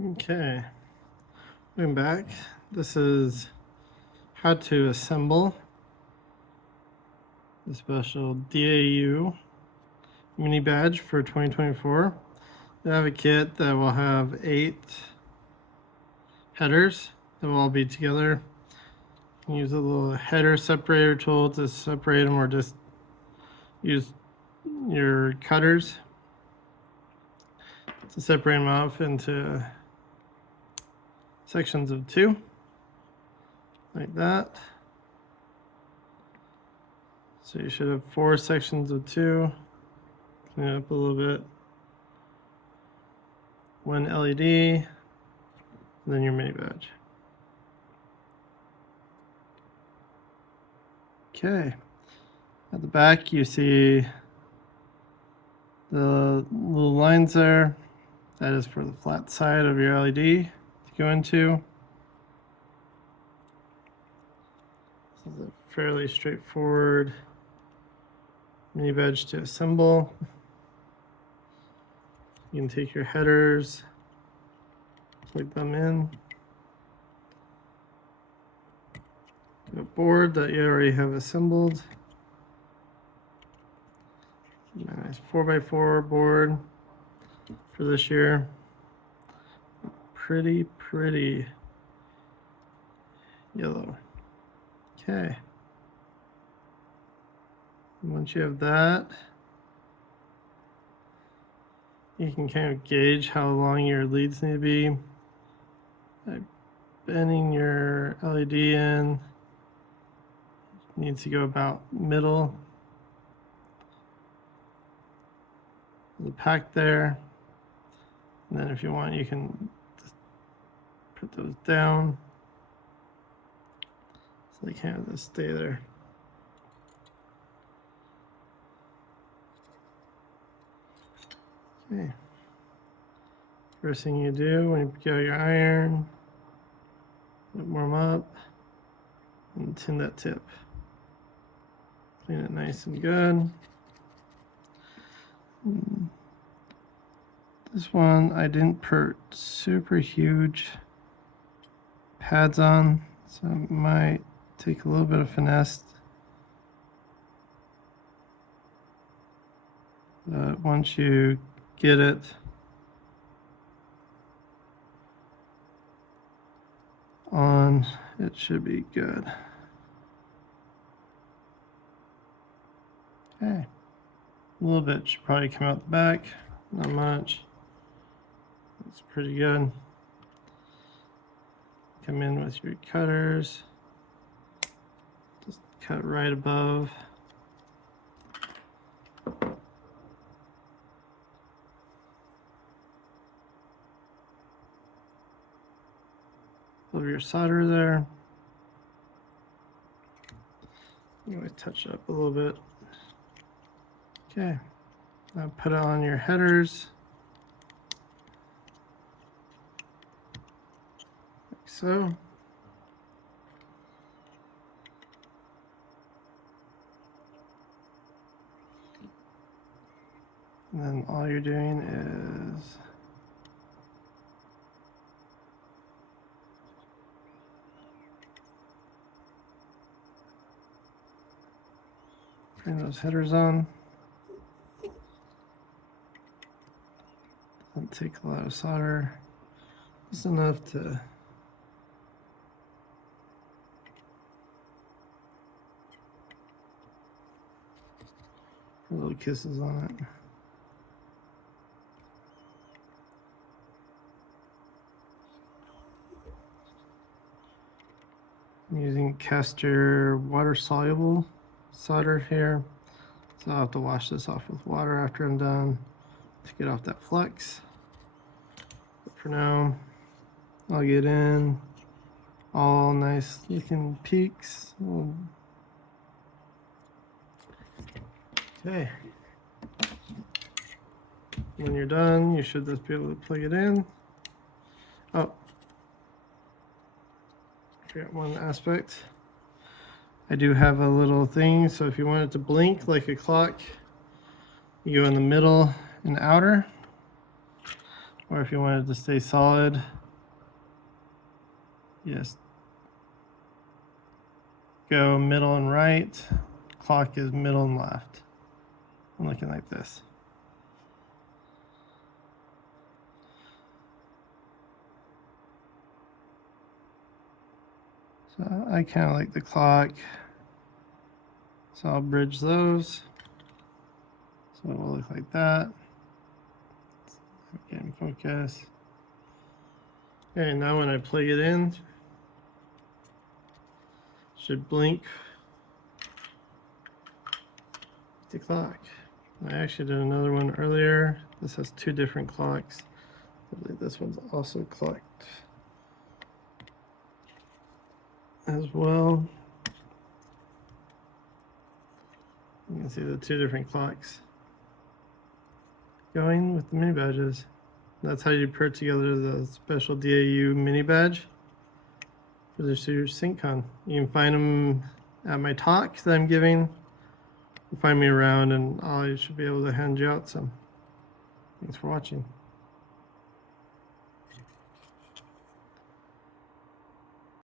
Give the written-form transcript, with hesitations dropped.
Okay, welcome back. This is how to assemble the special DAU mini badge for 2024. I have a kit that will have 8 headers that will all be together. You can use a little header separator tool to separate them, or just use your cutters to separate them off into sections of 2, like that. So you should have 4 sections of 2. Clean it up a little bit. 1 LED, and then your mini badge. Okay, at the back you see the little lines there. That is for the flat side of your LED to go into. This is a fairly straightforward mini badge to assemble. You can take your headers, plug them in. A board that you already have assembled. Nice 4x4 board for this year. Pretty yellow. Okay. Once you have that, you can kind of gauge how long your leads need to be by bending your LED in. It needs to go about middle of the pack there. And then if you want, you can just put those down so they kind of just stay there. Okay. First thing you do when you get out your iron, warm up, and tin that tip. Clean it nice and good. This one I didn't put super huge pads on, so it might take a little bit of finesse. But once you get it on, it should be good. Okay, a little bit should probably come out the back, not much. It's pretty good. Come in with your cutters, just cut right above. Of your solder there. You always touch it up a little bit. Okay, now put it on your headers, like so. And then all you're doing is bring those headers on. Doesn't take a lot of solder, just enough to put little kisses on it. I'm using Caster water-soluble solder here, so I'll have to wash this off with water after I'm done to get off that flux. But for now, I'll get in all nice looking peaks. Okay. When you're done, you should just be able to plug it in. Oh, I forgot one aspect. I do have a little thing, so if you want it to blink like a clock, you go in the middle and outer, Or if you wanted to stay solid, yes, go middle and right. Clock is middle and left. I'm looking like this. So I kind of like the clock. So I'll bridge those. So it will look like that. Get in focus. Okay, now when I plug it in, should blink the clock. I actually did another one earlier. This has two different clocks. I believe this one's also clocked as well. You can see the two different clocks going with the mini badges. That's how you put together the special DAU mini badge for this year's SAINTCON. You can find them at my talk that I'm giving. You find me around and I should be able to hand you out some. Thanks for watching.